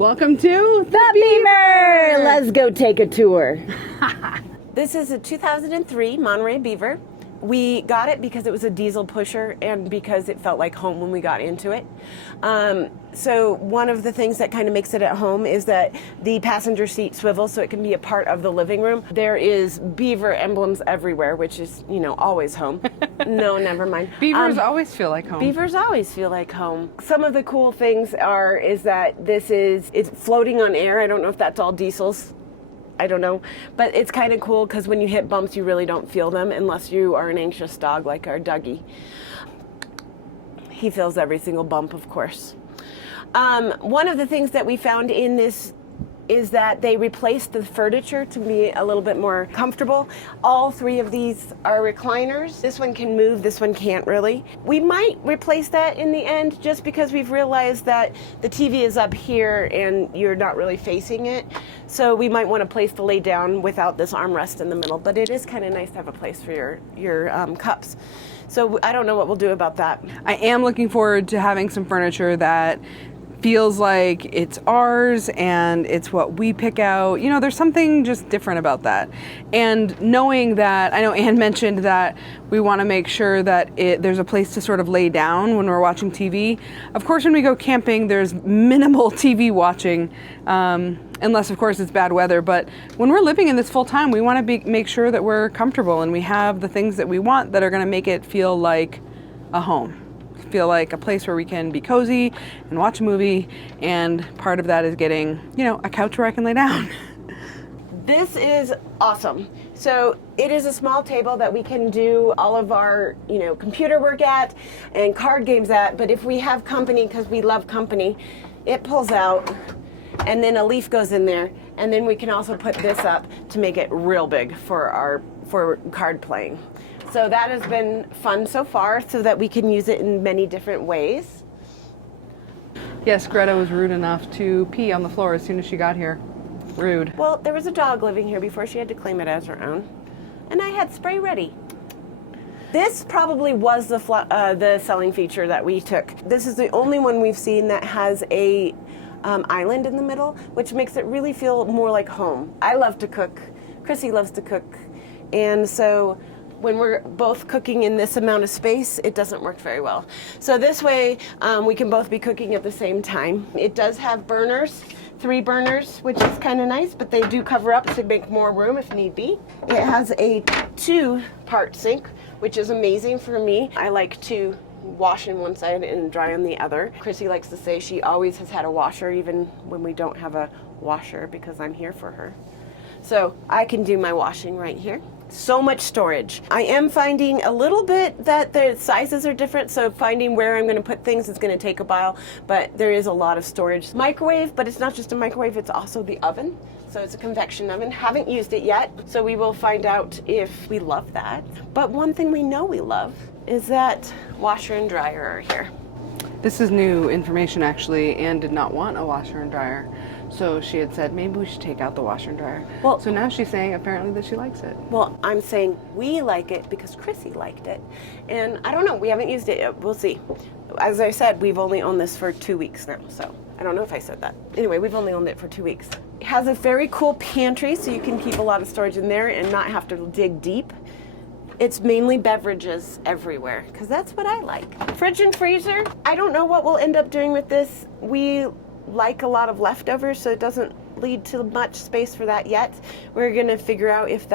Welcome to The Beaver! Let's go take a tour. This is a 2003 Monterey Beaver. We got it because it was a diesel pusher and because it felt like home when we got into it. So one of the things that kind of makes it at home is that the passenger seat swivels so it can be a part of the living room. There is beaver emblems everywhere, which is, always home. No, never mind. Beavers always feel like home. Beavers always feel like home. Some of the cool things is that it's floating on air. I don't know if that's all diesels. I don't know, but it's kind of cool because when you hit bumps, you really don't feel them unless you are an anxious dog like our Dougie. He feels every single bump, of course. One of the things that we found in this is that they replaced the furniture to be a little bit more comfortable. All three of these are recliners. This one can move, this one can't really. We might replace that in the end just because we've realized that the TV is up here and you're not really facing it. So we might want a place to lay down without this armrest in the middle, but it is kind of nice to have a place for your cups. So I don't know what we'll do about that. I am looking forward to having some furniture that feels like it's ours and it's what we pick out. There's something just different about that. And knowing that, I know Anne mentioned that we want to make sure that there's a place to sort of lay down when we're watching TV. Of course, when we go camping, there's minimal TV watching, unless, of course, it's bad weather. But when we're living in this full time, we want to make sure that we're comfortable and we have the things that we want that are going to make it feel like a home. Feel like a place where we can be cozy and watch a movie, and part of that is getting, a couch where I can lay down. This is awesome. So it is a small table that we can do all of our, computer work at and card games at, but if we have company, because we love company, it pulls out and then a leaf goes in there, and then we can also put this up to make it real big for card playing. So that has been fun so far, so that we can use it in many different ways. Yes, Greta was rude enough to pee on the floor as soon as she got here. Rude. Well, there was a dog living here before she had to claim it as her own, and I had spray ready. This probably was the selling feature that we took. This is the only one we've seen that has a island in the middle, which makes it really feel more like home. I love to cook. Krissy loves to cook, and so when we're both cooking in this amount of space, it doesn't work very well. So this way, we can both be cooking at the same time. It does have burners, 3 burners, which is kind of nice, but they do cover up to make more room if need be. It has a 2-part sink, which is amazing for me. I like to wash in one side and dry on the other. Krissy likes to say she always has had a washer, even when we don't have a washer, because I'm here for her. So I can do my washing right here. So much storage. I am finding a little bit that the sizes are different, so finding where I'm going to put things is going to take a while, but there is a lot of storage. Microwave, but it's not just a microwave, it's also the oven. So it's a convection oven. Haven't used it yet, so we will find out if we love that. But one thing we know we love is that washer and dryer are here. This is new information, actually. Anne did not want a washer and dryer. So she had said, maybe we should take out the washer and dryer. Well, so now she's saying apparently that she likes it. Well, I'm saying we like it because Krissy liked it. And I don't know, we haven't used it yet. We'll see. As I said, we've only owned this for 2 weeks now, so I don't know if I said that. Anyway, we've only owned it for 2 weeks. It has a very cool pantry, so you can keep a lot of storage in there and not have to dig deep. It's mainly beverages everywhere, because that's what I like. Fridge and freezer, I don't know what we'll end up doing with this. We like a lot of leftovers, so it doesn't lead to much space for that yet. We're gonna figure out if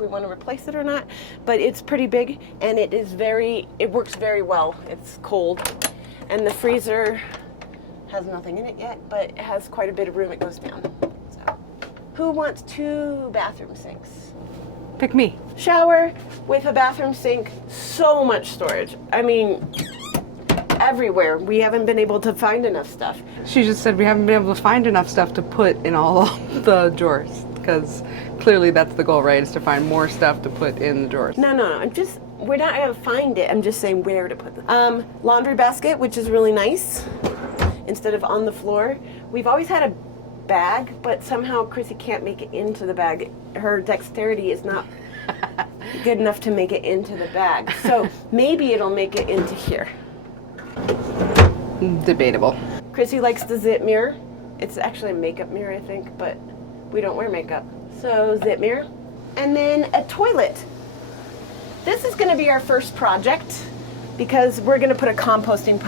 we want to replace it or not, but it's pretty big and it works very well. It's cold, and the freezer has nothing in it yet, but it has quite a bit of room. It goes down. So, who wants 2 bathroom sinks? Pick me. Shower with a bathroom sink, so much storage. I mean, everywhere. We haven't been able to find enough stuff. She just said we haven't been able to find enough stuff to put in all the drawers, because clearly that's the goal, right? Is to find more stuff to put in the drawers. No. We're not going to find it. I'm just saying where to put them. Laundry basket, which is really nice, instead of on the floor. We've always had a bag, but somehow Krissy can't make it into the bag. Her dexterity is not good enough to make it into the bag. So maybe it'll make it into here. Debatable. Krissy likes the zip mirror. It's actually a makeup mirror, I think, but we don't wear makeup. So zip mirror. And then a toilet. This is gonna be our first project because we're gonna put a composting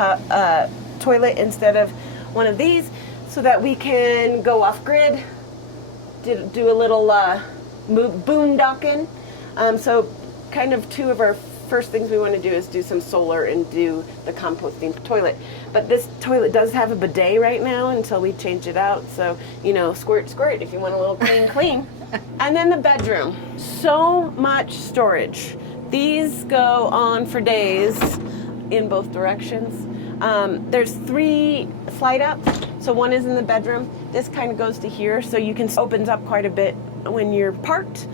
toilet instead of one of these so that we can go off grid, do a little boondocking. So kind of two of our first things we want to do is do some solar and do the composting toilet. But this toilet does have a bidet right now until we change it out. So, you know, squirt, squirt if you want a little clean, clean. And then the bedroom. So much storage. These go on for days in both directions. There's 3 slide ups. So one is in the bedroom. This kind of goes to here, so you can opens up quite a bit when you're parked.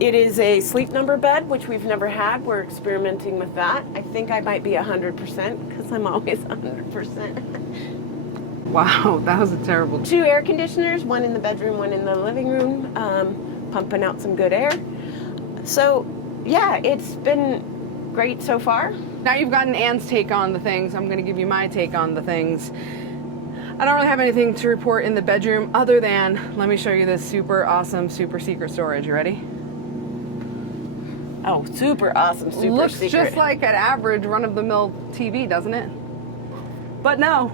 It is a sleep number bed, which we've never had. We're experimenting with that. I think I might be 100% because I'm always 100%. Wow, that was a terrible. 2 air conditioners, one in the bedroom, one in the living room, pumping out some good air. So yeah, it's been great so far. Now you've gotten Anne's take on the things. I'm going to give you my take on the things. I don't really have anything to report in the bedroom other than, let me show you this super awesome, super secret storage. You ready? Oh, super awesome, super Looks secret. just like an average run-of-the-mill TV, doesn't it? But no.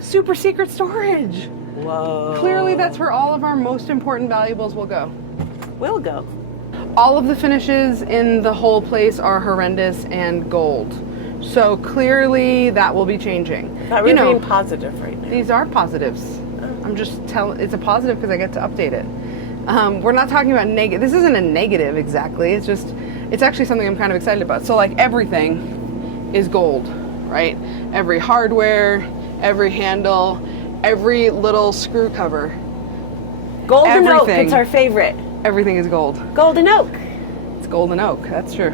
Super secret storage. Whoa. Clearly that's where all of our most important valuables will go. Will go. All of the finishes in the whole place are horrendous and gold. So clearly that will be changing. That we're being positive right now. These are positives. I'm just telling, it's a positive because I get to update it. We're not talking about negative. This isn't a negative exactly. It's just, it's actually something I'm kind of excited about. So like everything is gold, right? Every hardware, every handle, every little screw cover. Golden oak, it's our favorite. Everything is gold. Golden oak. It's golden oak, that's true.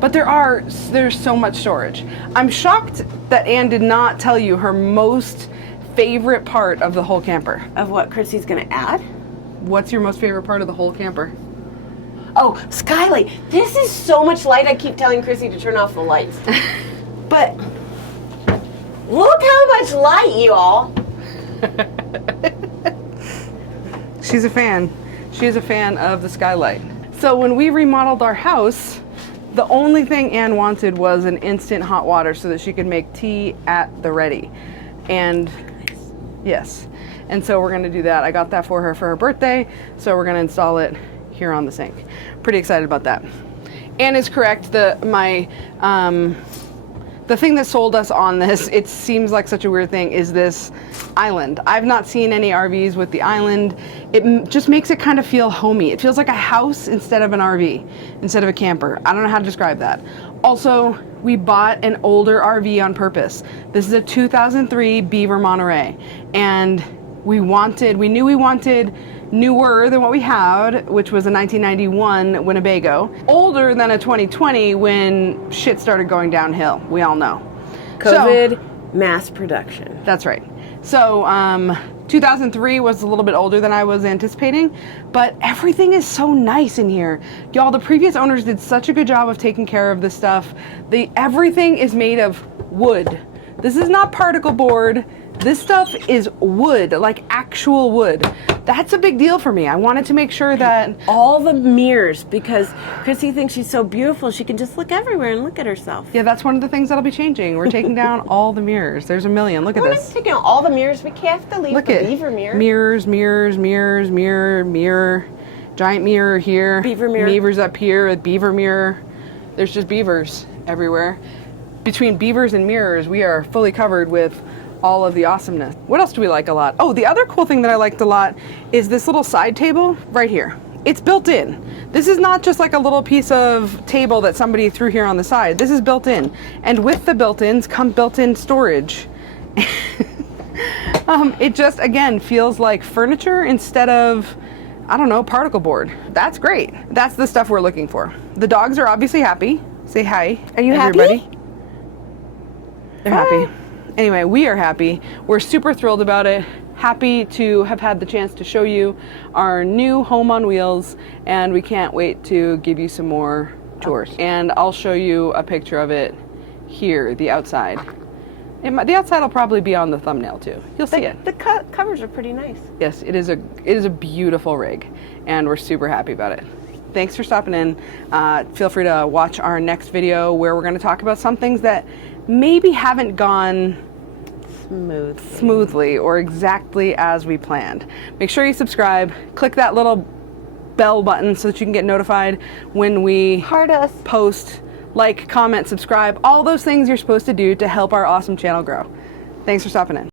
But there's so much storage. I'm shocked that Anne did not tell you her most favorite part of the whole camper. Of what Krissy's gonna add? What's your most favorite part of the whole camper? Oh, skylight. This is so much light, I keep telling Krissy to turn off the lights. But look how much light, you all. She's a fan. She is a fan of the skylight. So when we remodeled our house, the only thing Anne wanted was an instant hot water so that she could make tea at the ready. And yes. And so we're going to do that. I got that for her birthday, so we're going to install it here on the sink. Pretty excited about that. Anne is correct. The thing that sold us on this, it seems like such a weird thing, is this island. I've not seen any RVs with the island. It just makes it kind of feel homey. It feels like a house instead of an RV, instead of a camper. I don't know how to describe that. Also, we bought an older RV on purpose. This is a 2003 Beaver Monterey, and we knew we wanted newer than what we had, which was a 1991 Winnebago, older than a 2020 when shit started going downhill. We all know. COVID, mass production. That's right. So 2003 was a little bit older than I was anticipating, but everything is so nice in here. Y'all, the previous owners did such a good job of taking care of this stuff. Everything is made of wood. This is not particle board. This stuff is wood, like actual wood. That's a big deal for me. I wanted to make sure that... All the mirrors, because Krissy thinks she's so beautiful, she can just look everywhere and look at herself. Yeah, that's one of the things that'll be changing. We're taking down all the mirrors. There's a million. Look at this. We're not taking out all the mirrors. We have to leave the beaver mirror. Mirrors, mirrors, mirrors, mirror. Giant mirror here. Beaver mirror. Beavers up here, a beaver mirror. There's just beavers everywhere. Between beavers and mirrors, we are fully covered with all of the awesomeness. What else do we like a lot? Oh, the other cool thing that I liked a lot is this little side table right here. It's built in. This is not just like a little piece of table that somebody threw here on the side. This is built in. And with the built-ins come built-in storage. It just, again, feels like furniture instead of, I don't know, particle board. That's great. That's the stuff we're looking for. The dogs are obviously happy. Say hi. Are you everybody. happy? They're happy. Anyway, we are happy. We're super thrilled about it. Happy to have had the chance to show you our new home on wheels, and we can't wait to give you some more tours. And I'll show you a picture of it here, the outside. The outside will probably be on the thumbnail too. You'll see it. The covers are pretty nice. Yes, it is a beautiful rig, and we're super happy about it. Thanks for stopping in. Feel free to watch our next video where we're going to talk about some things that maybe haven't gone smoothly or exactly as we planned. Make sure you subscribe. Click that little bell button so that you can get notified when we Heart us. post. Like, comment, subscribe, all those things you're supposed to do to help our awesome channel grow. Thanks for stopping in.